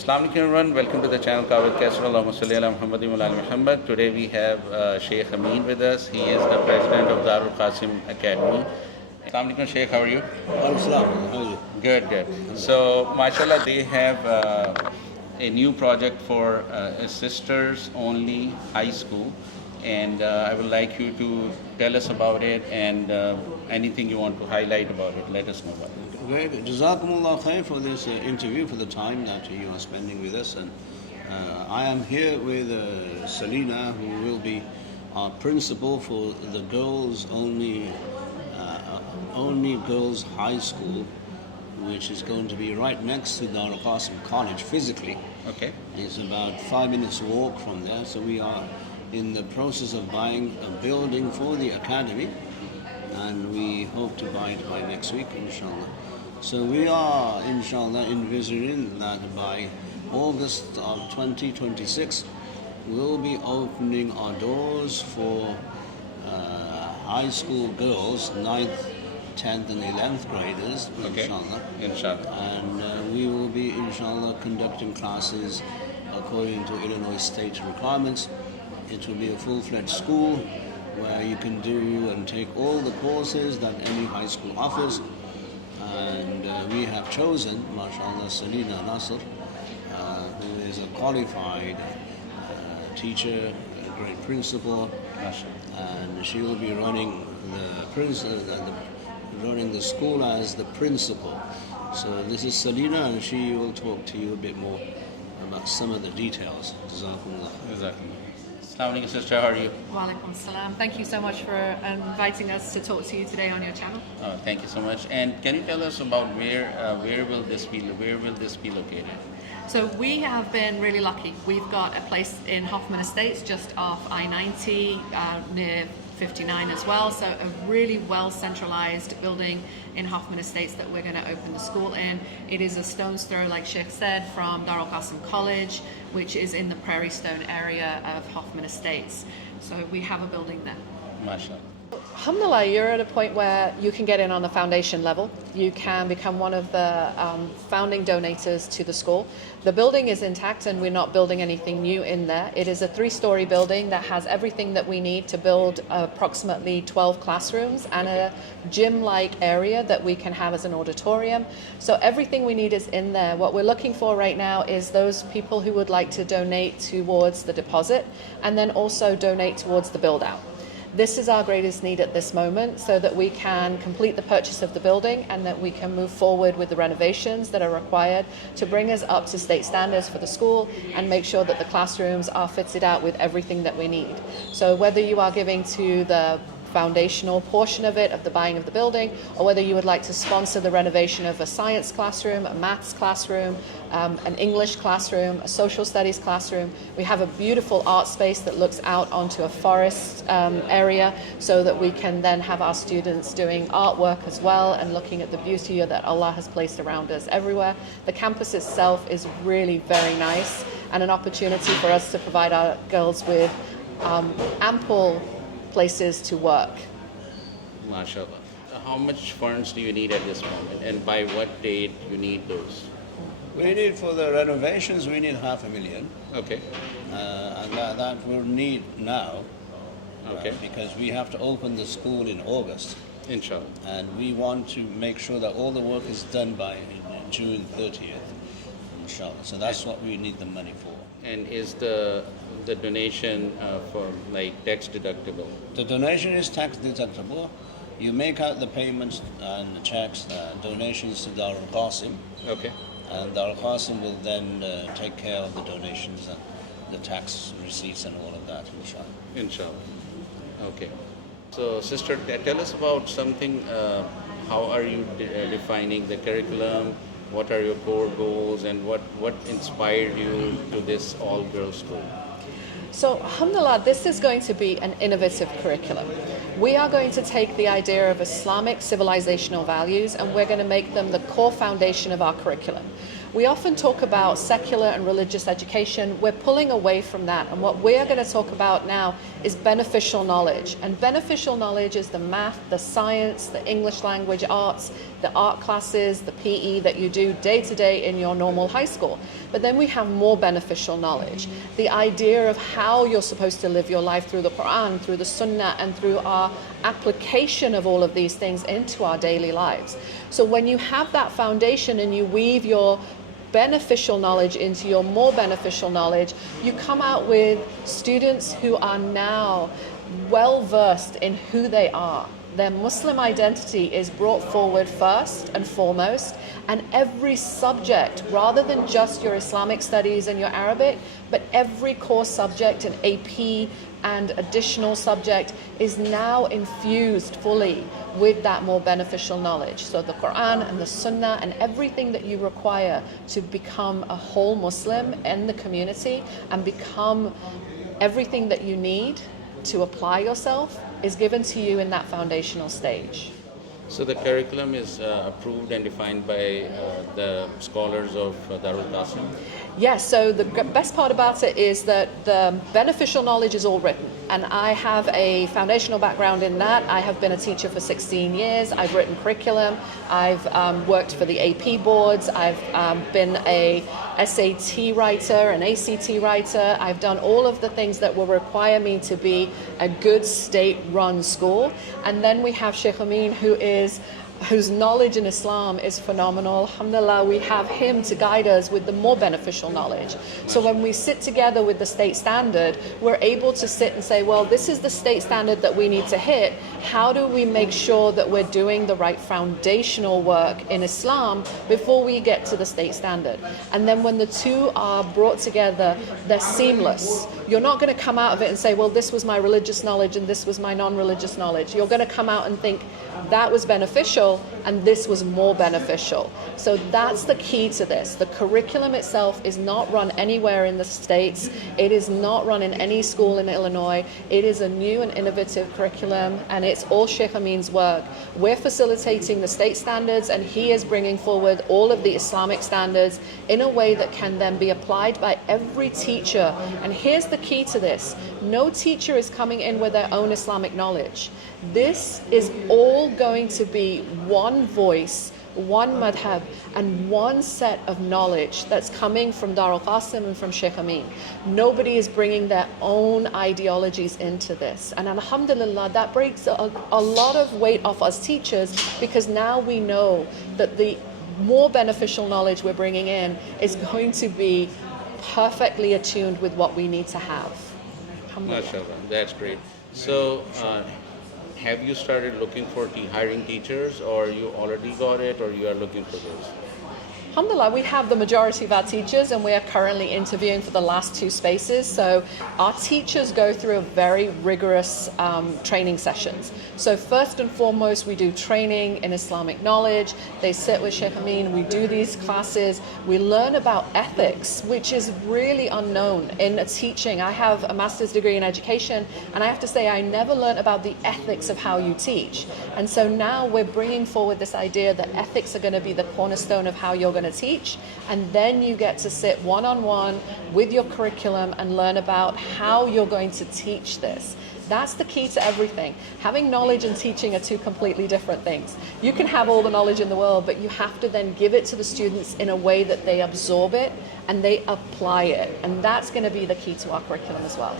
Assalamu alaikum everyone, welcome to the channel Qahwah Qaiser Allahumma salli ala Muhammadin wa ala Muhammad. Today we have Sheikh Amin with us. He is the president of Darul Qasim Academy. Assalamu alaikum Sheikh, how are you? How are you? Good. So mashallah, they have a new project for a sisters only high school, and I would like you to tell us about it, and anything you want to highlight about it, let us know about it. Great. Jazakumullah khair for this interview, for the time that you are spending with us. And I am here with Selina, who will be our principal for the girls only girls high school, which is going to be right next to Darul Qasim College physically. Okay. It's about 5 minutes walk from there. So we are in the process of buying a building for the academy, and we hope to buy it by next week, inshallah. So we are, inshallah, envisioning that by August of 2026, we'll be opening our doors for high school girls, 9th, 10th and 11th graders, Okay. inshallah. And we will be, inshallah, conducting classes according to Illinois state requirements. It will be a full-fledged school where you can do and take all the courses that any high school offers. And we have chosen, mashallah, Selina Nasr, who is a qualified teacher, a great principal, and she will be running the school as the principal. So this is Selina, and she will talk to you a bit more about some of the details. Jazakumullah. Exactly. Assalamu alaikum sister, how are you? Wa alaikum salam. Thank you so much for inviting us to talk to you today on your channel. Thank you so much. And can you tell us about where will this be located? So we have been really lucky. We've got a place in Hoffman Estates, just off I-90, near 59 as well. So a really well centralized building in Hoffman Estates that we're going to open the school in. It is a stone's throw, like Sheikh said, from Darul Qasim College, which is in the Prairie Stone area of Hoffman Estates. So we have a building there. MashaAllah. Alhamdulillah, you're at a point where you can get in on the foundation level. You can become one of the founding donators to the school. The building is intact and we're not building anything new in there. It is a 3-story building that has everything that we need to build approximately 12 classrooms and a gym-like area that we can have as an auditorium. So everything we need is in there. What we're looking for right now is those people who would like to donate towards the deposit and then also donate towards the build-out. This is our greatest need at this moment, so that we can complete the purchase of the building and that we can move forward with the renovations that are required to bring us up to state standards for the school and make sure that the classrooms are fitted out with everything that we need. So whether you are giving to the foundational portion of it, of the buying of the building, or whether you would like to sponsor the renovation of a science classroom, a maths classroom, an English classroom, a social studies classroom. We have a beautiful art space that looks out onto a forest area, so that we can then have our students doing artwork as well and looking at the beauty that Allah has placed around us everywhere. The campus itself is really very nice, and an opportunity for us to provide our girls with ample places to work. MashaAllah. How much funds do you need at this moment, and by what date you need those? We need, for the renovations, we need $500,000. Okay. And that we'll need now. Okay. Because we have to open the school in August. Inshallah. And we want to make sure that all the work is done by June 30th. Inshallah. So that's what we need the money for. And is the donation for like tax deductible? The donation is tax deductible. You make out the payments and the checks, donations to Darul Qasim. Okay. And Darul Qasim will then take care of the donations and the tax receipts and all of that, inshallah. Inshallah. Okay. So, sister, tell us about something. How are you defining the curriculum? What are your core goals, and what inspired you to this all-girls school? So, alhamdulillah, this is going to be an innovative curriculum. We are going to take the idea of Islamic civilizational values and we're going to make them the core foundation of our curriculum. We often talk about secular and religious education. We're pulling away from that, and what we're going to talk about now is beneficial knowledge. And beneficial knowledge is the math, the science, the English language arts, the art classes, the PE that you do day to day in your normal high school. But then we have more beneficial knowledge. The idea of how you're supposed to live your life through the Quran, through the Sunnah, and through our application of all of these things into our daily lives. So when you have that foundation and you weave your beneficial knowledge into your more beneficial knowledge, you come out with students who are now well versed in who they are. Their Muslim identity is brought forward first and foremost, and every subject, rather than just your Islamic studies and your Arabic, but every core subject, an AP and additional subject, is now infused fully with that more beneficial knowledge. So the Quran and the Sunnah and everything that you require to become a whole Muslim in the community and become everything that you need to apply yourself is given to you in that foundational stage. So the curriculum is approved and defined by the scholars of Darul Qasim? Yes, so the best part about it is that the beneficial knowledge is all written. And I have a foundational background in that. I have been a teacher for 16 years. I've written curriculum. I've worked for the AP boards. I've been a SAT writer, an ACT writer. I've done all of the things that will require me to be a good state-run school. And then we have Sheikh Amin, whose knowledge in Islam is phenomenal. Alhamdulillah, we have him to guide us with the more beneficial knowledge. So when we sit together with the state standard, we're able to sit and say, well, this is the state standard that we need to hit. How do we make sure that we're doing the right foundational work in Islam before we get to the state standard? And then when the two are brought together, they're seamless. You're not going to come out of it and say, well, this was my religious knowledge and this was my non-religious knowledge. You're going to come out and think, that was beneficial and this was more beneficial. So that's the key to this. The curriculum itself is not run anywhere in the States. It is not run in any school in Illinois. It is a new and innovative curriculum, and it's all Sheikh Amin's work. We're facilitating the state standards, and he is bringing forward all of the Islamic standards in a way that can then be applied by every teacher. And here's the key to this. No teacher is coming in with their own Islamic knowledge. This is all going to be one voice, one madhab, and one set of knowledge that's coming from Darul Qasim and from Sheikh Amin. Nobody is bringing their own ideologies into this. And alhamdulillah, that breaks a lot of weight off us teachers, because now we know that the more beneficial knowledge we're bringing in is going to be perfectly attuned with what we need to have. MashaAllah, that's great. So, have you started looking for hiring teachers, or you already got it, or you are looking for those? Alhamdulillah, we have the majority of our teachers, and we are currently interviewing for the last 2 spaces. So our teachers go through a very rigorous training sessions. So first and foremost, we do training in Islamic knowledge. They sit with Sheikh Amin. We do these classes. We learn about ethics, which is really unknown in teaching. I have a master's degree in education, and I have to say I never learned about the ethics of how you teach. And so now we're bringing forward this idea that ethics are going to be the cornerstone of how you're going to teach, and then you get to sit one-on-one with your curriculum and learn about how you're going to teach this. That's the key to everything. Having knowledge and teaching are 2 completely different things. You can have all the knowledge in the world, but you have to then give it to the students in a way that they absorb it and they apply it, and that's going to be the key to our curriculum as well.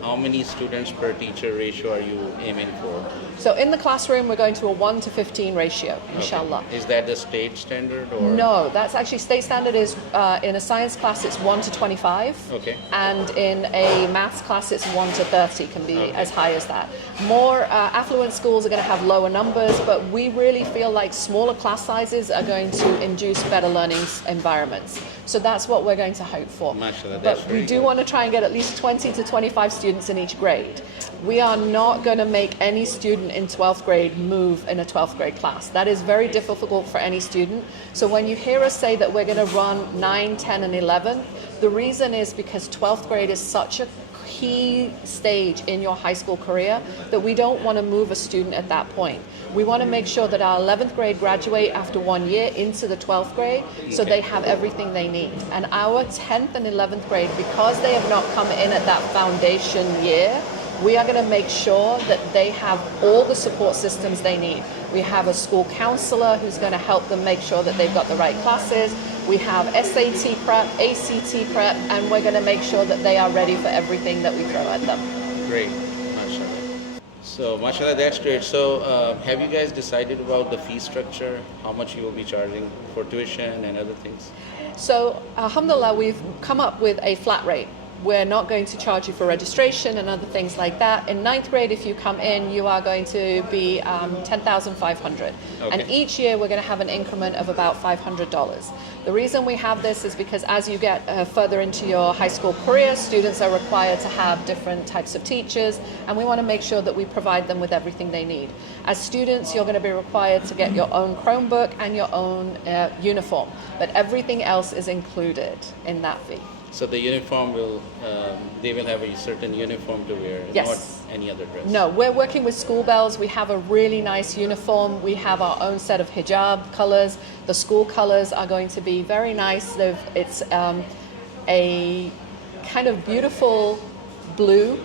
How many students per teacher ratio are you aiming for? So in the classroom, we're going to a 1:15 ratio, inshallah. Okay. Is that the state standard, or? No, that's actually state standard is in a science class it's 1:25. Okay. And in a maths class it's 1:30, can be as high as that. More affluent schools are going to have lower numbers, but we really feel like smaller class sizes are going to induce better learning environments. So that's what we're going to hope for. MashaAllah, but we do want to try and get at least 20 to 25 students in each grade. We are not going to make any student in 12th grade move in a 12th grade class. That is very difficult for any student. So when you hear us say that we're going to run 9, 10, and 11, the reason is because 12th grade is such a key stage in your high school career that we don't want to move a student at that point. We want to make sure that our 11th grade graduate after 1 year into the 12th grade, so they have everything they need. And our 10th and 11th grade, because they have not come in at that foundation year, we are going to make sure that they have all the support systems they need. We have a school counselor who's going to help them make sure that they've got the right classes. We have SAT prep, ACT prep, and we're going to make sure that they are ready for everything that we throw at them. Great, mashallah. So, mashallah, that's great. So, have you guys decided about the fee structure? How much you will be charging for tuition and other things? So, alhamdulillah, we've come up with a flat rate. We're not going to charge you for registration and other things like that. In 9th grade, if you come in, you are going to be $10,500. Okay. And each year, we're going to have an increment of about $500. The reason we have this is because as you get further into your high school career, students are required to have different types of teachers, and we want to make sure that we provide them with everything they need. As students, you're going to be required to get your own Chromebook and your own uniform, but everything else is included in that fee. So the uniform will, they will have a certain uniform to wear, Yes. not any other dress. No, we're working with School Bells. We have a really nice uniform. We have our own set of hijab colors. The school colors are going to be very nice. It's a kind of beautiful blue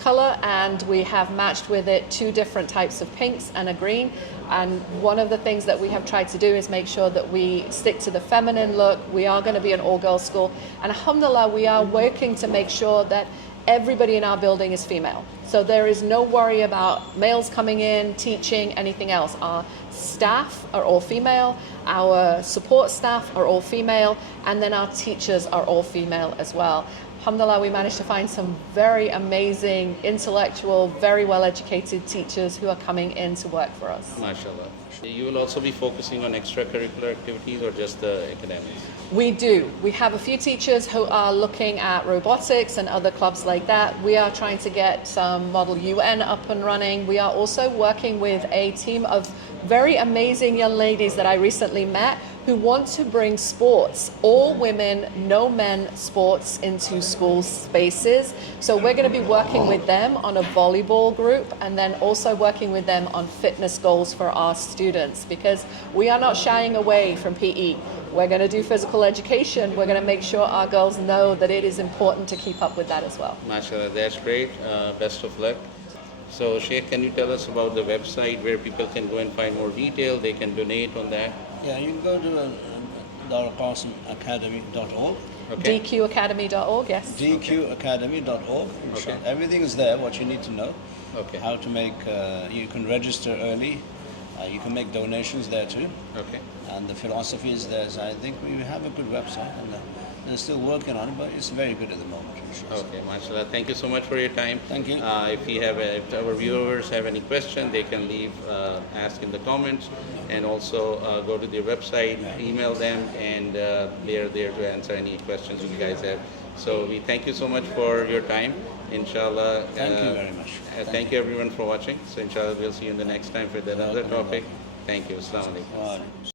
color, and we have matched with it 2 different types of pinks and a green. And one of the things that we have tried to do is make sure that we stick to the feminine look. We are going to be an all-girls school, and alhamdulillah, we are working to make sure that everybody in our building is female. So there is no worry about males coming in, teaching, anything else. Our staff are all female, our support staff are all female, and then our teachers are all female as well. Alhamdulillah, we managed to find some very amazing, intellectual, very well-educated teachers who are coming in to work for us. MashaAllah. You will also be focusing on extracurricular activities or just the academics? We do. We have a few teachers who are looking at robotics and other clubs like that. We are trying to get some Model UN up and running. We are also working with a team of very amazing young ladies that I recently met who want to bring sports, all women, no men sports into school spaces. So we're going to be working with them on a volleyball group, and then also working with them on fitness goals for our students, because we are not shying away from PE. We're going to do physical education. We're going to make sure our girls know that it is important to keep up with that as well. MashaAllah, that's great. Best of luck. So Sheikh, can you tell us about the website where people can go and find more detail? They can donate on that? Yeah, you can go to Darul Qasim Academy.org. Okay. DQacademy.org, yes. DQacademy.org. Okay. Everything is there, what you need to know. Okay. How to make, you can register early. You can make donations there too. Okay. And the philosophy is there. So I think we have a good website, and they're still working on it, but it's very good at the moment. Okay, mashallah. Thank you so much for your time. Thank you. If our viewers have any question, they can ask in the comments, and also go to their website, email them, and they are there to answer any questions you guys have. So we thank you so much for your time. Inshallah. Thank you very much. Thank you everyone for watching. So inshallah we'll see you in the next time for another topic. Thank you. Assalamu alaikum. Wa alaikum.